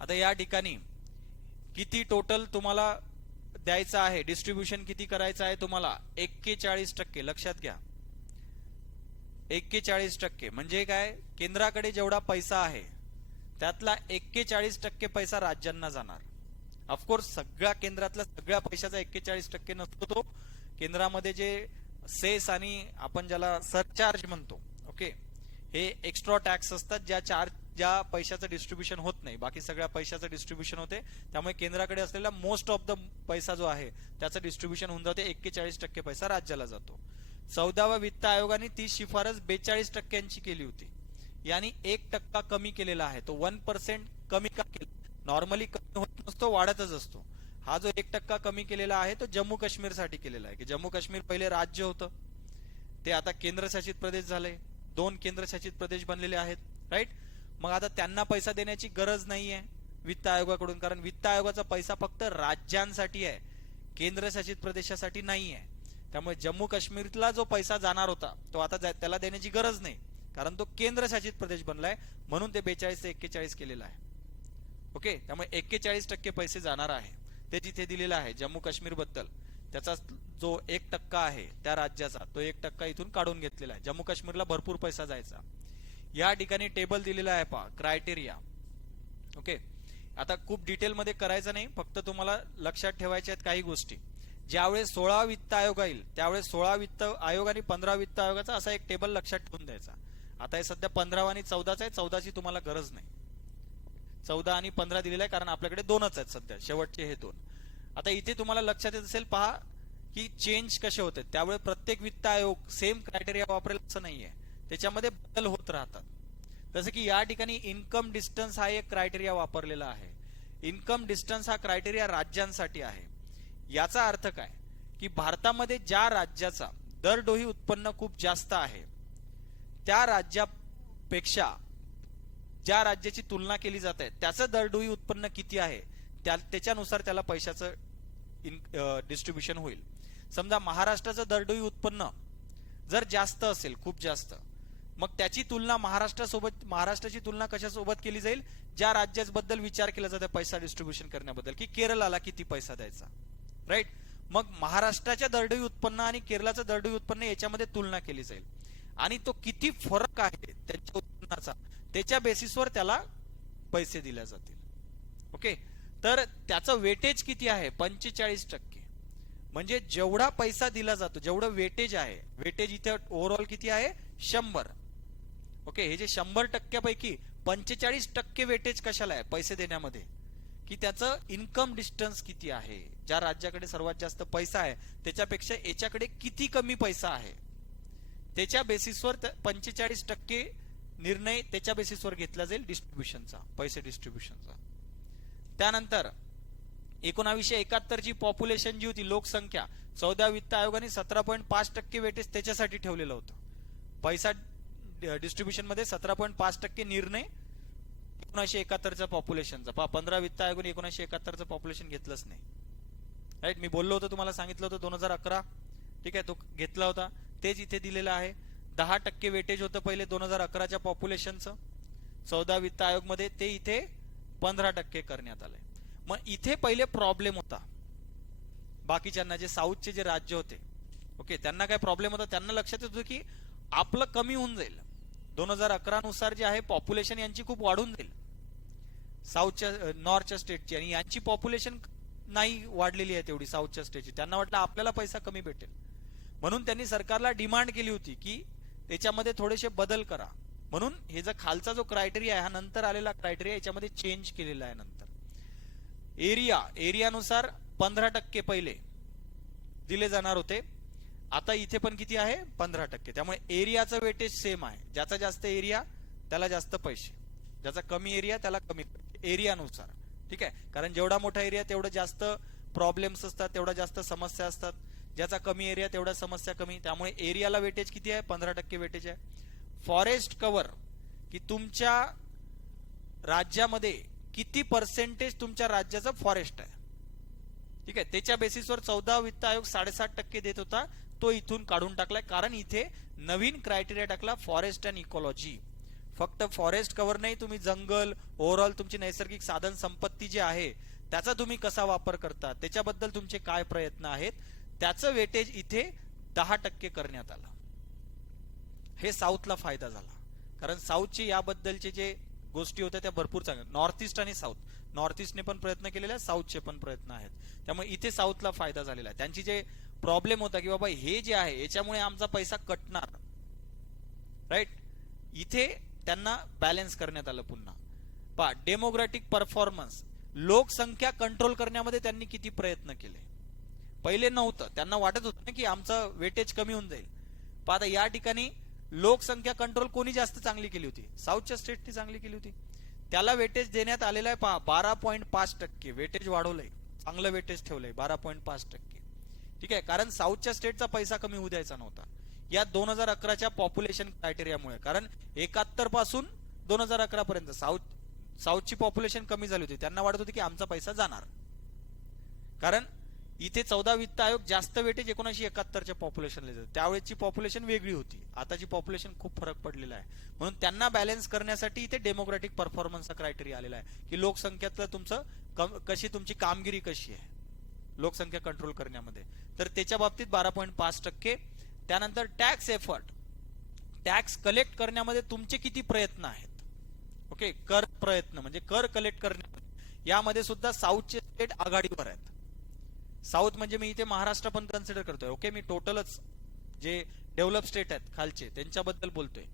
आता या ठिकाणी किती टोटल तुम्हाला द्यायचं आहे, डिस्ट्रीब्युशन किती करायचं आहे तुम्हाला, 41%. लक्षात घ्या 41% म्हणजे काय, केंद्राकडे जेवढा पैसा आहे त्यातला 41% पैसा राज्यांना जाणार. ऑफकोर्स सगळ्या केंद्रातल्या सगळ्या पैशाचा 41% नसतो तो. केंद्रामध्ये जे सेस आणि आपण ज्याला सरचार्ज म्हणतो, ओके, हे एक्स्ट्रा टॅक्स असतात ज्या पैशाचं डिस्ट्रीब्युशन होत नाही, बाकी सगळ्या पैशाचं डिस्ट्रीब्युशन होते. त्यामुळे केंद्राकडे असलेला मोस्ट ऑफ द पैसा जो आहे त्याचं डिस्ट्रीब्युशन होऊन जाते. 41% पैसा राज्याला जातो. 14व्या वित्त आयोगाने ती शिफारस 42% केली होती, यांनी 1% कमी केलेला आहे. तो 1% कमी का केला, नॉर्मली कमी होत नसतो, वाढतच असतो. हा जो 1% कमी केलेला आहे तो जम्मू काश्मीर साठी केलेला आहे, की जम्मू काश्मीर पहिले राज्य होतं, ते आता केंद्रशासित प्रदेश झाले, 2 केंद्रशासित प्रदेश बनलेले आहेत, राईट. मग आता त्यांना पैसा देण्याची गरज नाहीये वित्त आयोगाकडून, कारण वित्त आयोगाचा पैसा फक्त राज्यांसाठी आहे, केंद्रशासित प्रदेशासाठी नाही आहे. त्यामुळे जम्मू काश्मीरला जो पैसा जाणार होता तो आता त्याला देण्याची गरज नाही, कारण तो केंद्रशासित प्रदेश बनलाय, म्हणून ते 42 ते 41 केलेला आहे. ओके, त्यामुळे 41% पैसे जाणार आहे. ते जिथे दिलेलं आहे जम्मू काश्मीर बद्दल, त्याचा जो 1% आहे त्या राज्याचा, तो 1% इथून काढून घेतलेला आहे. जम्मू काश्मीरला भरपूर पैसा जायचा. या ठिकाणी टेबल दिलेला आहे पहा, क्रायटेरिया. ओके, आता खूप डिटेल मध्ये करायचं नाही, फक्त तुम्हाला लक्षात ठेवायच्या आहेत काही गोष्टी. ज्यावेळेस 16 वित्त आयोग येईल त्यावेळेस 16 वित्त आयोग आणि 15 वित्त आयोगाचा असा एक टेबल लक्षात ठेवून द्यायचा. आता हे सध्या 15 आणि 14चा आहे, 14ची तुम्हाला गरज नाही. 14 आणि 15 दिलेला आहे कारण आपल्याकडे 2च आहेत सध्या, शेवटचे हे 2. आता इथे तुम्हाला लक्षात येत असेल पहा की चेंज कसे होते. त्यावेळेस प्रत्येक वित्त आयोग सेम क्रायटेरिया वापरेल असं नाहीये, त्याच्यामध्ये बदल होत राहतात. जसं की या ठिकाणी इन्कम डिस्टन्स हा एक क्रायटेरिया वापरलेला आहे. इन्कम डिस्टन्स हा क्रायटेरिया राज्यांसाठी आहे. याचा अर्थ काय की भारतामध्ये ज्या राज्याचा दरडोई उत्पन्न खूप जास्त आहे त्या राज्यापेक्षा ज्या राज्याची तुलना केली जात आहे त्याचं दरडोई उत्पन्न किती आहे त्याच्यानुसार त्याला पैशाचं डिस्ट्रीब्युशन होईल. समजा महाराष्ट्राचं दरडोई उत्पन्न जर जास्त असेल, खूप जास्त, मग त्याची तुलना महाराष्ट्राची तुलना कशासोबत केली जाईल, ज्या राज्याबद्दल विचार केला जातो पैसा डिस्ट्रीब्युशन करण्याबद्दल, की केरळला किती पैसा द्यायचा, राईट. मग महाराष्ट्राच्या दरडोई उत्पन्न आणि केरळाचं दरडोई उत्पन्न याच्यामध्ये तुलना केली जाईल आणि तो किती फरक आहे त्यांच्या उत्पन्नाचा त्याच्या बेसिसवर त्याला पैसे दिले जातील. ओके, तर त्याचं वेटेज किती आहे, 45%. म्हणजे जेवढा पैसा दिला जातो, जेवढं वेटेज आहे, वेटेज इथे ओव्हरऑल किती आहे, 100. ओके, हे जे 100% पैकी 45% वेटेज कशाला आहे पैसे देण्यामध्ये, की त्याचं इन्कम डिस्टन्स किती आहे, ज्या राज्याकडे सर्वात जास्त पैसा आहे त्याच्यापेक्षा याच्याकडे किती कमी पैसा आहे, त्याच्या बेसिसवर 45% निर्णय त्याच्या बेसिसवर घेतला जाईल डिस्ट्रीब्युशनचा, पैसे डिस्ट्रीब्युशनचा. त्यानंतर 1971 ची पॉप्युलेशन जी होती, लोकसंख्या, 14 वित्त आयोगाने 17.5% वेटेज त्याच्यासाठी ठेवलेलं होतं. पैसा डिस्ट्रीब्युशन मध्ये 17.5% निर्णय 1971चा पॉप्युलेशनचा. 15 वित्त आयोगाने 1971चं पॉप्युलेशन घेतलंच नाही, राईट. मी बोललो होतो, तुम्हाला सांगितलं होतं 2011, ठीक आहे, तो घेतला होता. तेच इथे दिलेलं आहे. 10% वेटेज होतं पहिले 2011च्या पॉप्युलेशनचं 14 वित्त आयोग मध्ये, ते इथे 15% करण्यात आलंय. मग इथे पहिले प्रॉब्लेम होता बाकीच्यांना, जे साऊथचे जे राज्य होते, ओके, त्यांना काय प्रॉब्लेम होता, त्यांना लक्षात येत होतं की आपलं कमी होऊन जाईल 2011 नुसार जे आहे पॉप्युलेशन यांची खूप वाढून जाईल साऊथच्या, नॉर्थच्या स्टेटची, आणि यांची पॉप्युलेशन नाही वाढलेली आहे तेवढी साऊथच्या स्टेटची. त्यांना वाटलं आपल्याला पैसा कमी भेटेल, म्हणून त्यांनी सरकारला डिमांड केली होती की त्याच्यामध्ये थोडेसे बदल करा. म्हणून हे जो खालचा जो क्रायटेरिया आहे हा नंतर आलेला क्रायटेरिया, याच्यामध्ये चेंज केलेला आहे नंतर. एरियानुसार 15% पहिले दिले जाणार होते, आता इथे पण किती आहे, 15%. त्यामुळे एरियाचं वेटेज सेम आहे, ज्याचा जास्त एरिया त्याला जास्त पैसे, ज्याचा कमी एरिया त्याला कमी पैसे, एरियानुसार, ठीक आहे. कारण जेवढा मोठा एरिया तेवढं जास्त प्रॉब्लेम्स असतात, तेवढा जास्त समस्या असतात, ज्याचा कमी एरिया तेवढ्या समस्या कमी. त्यामुळे एरियाला वेटेज किती आहे, 15% वेटेज आहे. फॉरेस्ट कव्हर, की तुमच्या राज्यामध्ये किती पर्सेंटेज तुमच्या राज्याचं फॉरेस्ट आहे, ठीक आहे, त्याच्या बेसिसवर 14 वित्त आयोग 7.5% देत होता, तो इथून काढून टाकलाय, कारण इथे नवीन क्रायटेरिया टाकला, फॉरेस्ट अँड इकॉलॉजी. फक्त फॉरेस्ट कव्हर नाही, तुम्ही जंगल, ओव्हरऑल तुमची नैसर्गिक साधन संपत्ती जी आहे त्याचा तुम्ही कसा वापर करता, त्याच्याबद्दल तुमचे काय प्रयत्न आहेत, त्याचं वेटेज इथे 10% करण्यात आलं. हे साऊथला फायदा झाला, कारण साऊथची याबद्दलचे जे गोष्टी होत्या त्या भरपूर चांगल्या. नॉर्थ ईस्ट आणि साऊथ, नॉर्थ ईस्टने पण प्रयत्न केलेले आहेत, साऊथचे पण प्रयत्न आहेत. त्यामुळे इथे साऊथला फायदा झालेला आहे. त्यांची जे प्रॉब्लेम होता की बाबा हे जे आहे याच्यामुळे आमचा पैसा कटणार, राईट, इथे त्यांना बॅलन्स करण्यात आलं. पुन्हा पहा डेमोक्रॅटिक परफॉर्मन्स, लोकसंख्या कंट्रोल करण्यामध्ये त्यांनी किती प्रयत्न केले. पहिले नव्हतं, त्यांना वाटत होतं ना की आमचं वेटेज कमी होऊन जाईल. पण आता या ठिकाणी लोकसंख्या कंट्रोल कोणी जास्त चांगली केली होती, साऊथच्या स्टेटनी चांगली केली होती. त्याला वेटेज देण्यात आलेलं आहे. पहा 12.5% वेटेज वाढवलंय, चांगलं वेटेज ठेवलंय 12.5%. ठीक आहे, कारण साऊथच्या स्टेटचा पैसा कमी होऊ द्यायचा नव्हता या 2011च्या पॉप्युलेशन क्रायटेरियामुळे. कारण 71 पासून 2011 पर्यंत साऊथची पॉप्युलेशन कमी झाली होती. त्यांना वाटत होती की आमचा पैसा जाणार, कारण इथे 14 वित्त आयोग जास्त वेटेज 1971च्या पॉप्युलेशनला देतात. त्यावेळेची पॉप्युलेशन वेगळी होती, आताची पॉप्युलेशन खूप फरक पडलेला आहे. म्हणून त्यांना बॅलन्स करण्यासाठी इथे डेमोक्रॅटिक परफॉर्मन्सचा क्रायटेरिया आलेला आहे की लोकसंख्येतलं तुमचं कशी तुमची कामगिरी कशी आहे लोकसंख्या कंट्रोल करण्यामध्ये. तर त्याच्या बाबतीत 12.5%. त्यानंतर टॅक्स एफर्ट, टॅक्स कलेक्ट करण्यामध्ये तुमचे किती प्रयत्न आहेत. ओके, कर प्रयत्न म्हणजे कर कलेक्ट करण्यामध्ये यामध्ये सुद्धा साऊथचे स्टेट आघाडीवर आहेत. साऊथ म्हणजे मी इथे महाराष्ट्र पण कन्सिडर करतोय. ओके, मी टोटलच जे डेव्हलप स्टेट आहेत खालचे त्यांच्याबद्दल बोलतोय.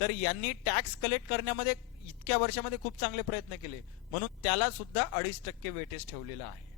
तर यांनी टॅक्स कलेक्ट करण्यामध्ये इतक्या वर्षामध्ये खूप चांगले प्रयत्न केले, म्हणून त्याला सुद्धा 2.5% वेटेज ठेवलेला आहे.